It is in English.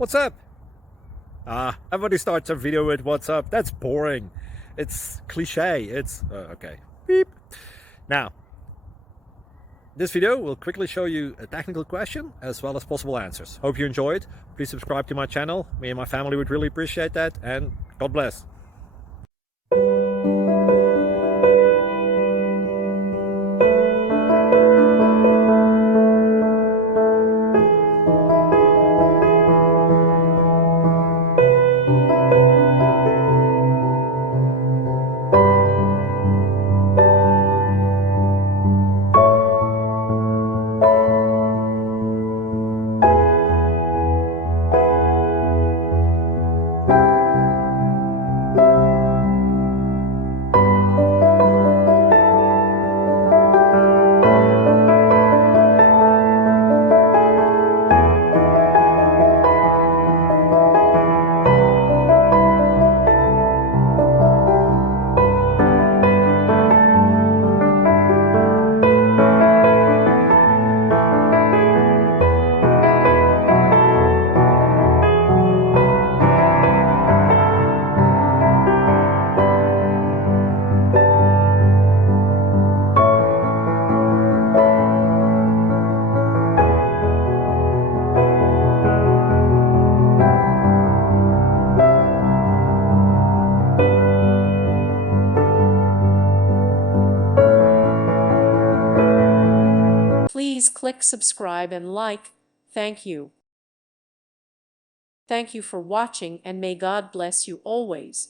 What's up? Everybody starts a video with what's up. That's boring. It's cliche. It's okay. Beep. Now, this video will quickly show you a technical question as well as possible answers. Hope you enjoyed. Please subscribe to my channel. Me and my family would really appreciate that. And God bless. Please click subscribe and like. Thank you. Thank you for watching, and may God bless you always.